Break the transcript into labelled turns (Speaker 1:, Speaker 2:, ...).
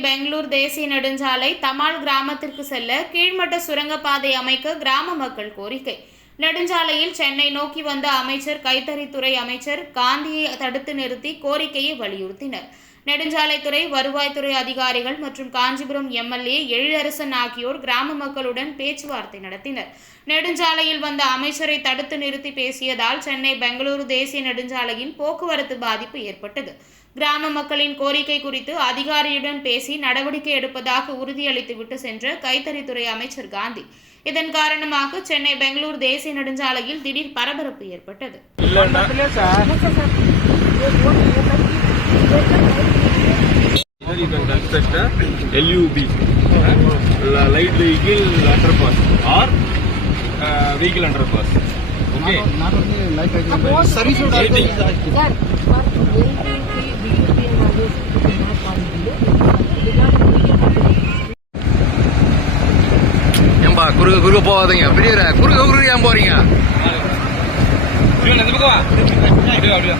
Speaker 1: பெங்களூர் தேசிய நெடுஞ்சாலை தமால் கிராமத்திற்கு செல்ல கீழ்மட்ட சுரங்கப்பாதை அமைக்க கிராம மக்கள் கோரிக்கை. நெடுஞ்சாலையில் சென்னை நோக்கி வந்த அமைச்சர் கைத்தறித்துறை அமைச்சர் காந்தியை தடுத்து நிறுத்தி கோரிக்கையை வலியுறுத்தினர். நெடுஞ்சாலைத்துறை வருவாய்த்துறை அதிகாரிகள் மற்றும் காஞ்சிபுரம் எம்எல்ஏ எழிலரசன் ஆகியோர் கிராம மக்களுடன் பேச்சுவார்த்தை நடத்தினர். நெடுஞ்சாலையில் வந்த அமைச்சரை தடுத்து நிறுத்தி பேசியதால் சென்னை பெங்களூரு தேசிய நெடுஞ்சாலையில் போக்குவரத்து பாதிப்பு ஏற்பட்டது. கிராம மக்களின் கோரிக்கை குறித்து அதிகாரியுடன் பேசி நடவடிக்கை எடுப்பதாக உறுதியளித்துவிட்டு சென்ற கைத்தறித்துறை அமைச்சர் காந்தி. இதன் காரணமாக சென்னை பெங்களூர் தேசிய நெடுஞ்சாலையில் திடீர் பரபரப்பு ஏற்பட்டது.
Speaker 2: You can construct a LUB, uh, light vehicle underpass or uh, vehicle underpass. Okay.
Speaker 3: not only light vehicle, but service road also
Speaker 2: Anything.
Speaker 3: is active.
Speaker 4: Sir, for LPP, DUP and all those, it is not possible. Because
Speaker 5: ஏம்பா குறுக்க குறுக்க போகாதீங்க பெரியவர குறுக்க குறுக்க ஏன் போறீங்க
Speaker 2: அப்படியே இந்த பக்கம் வா. அப்படியே, அப்படியே.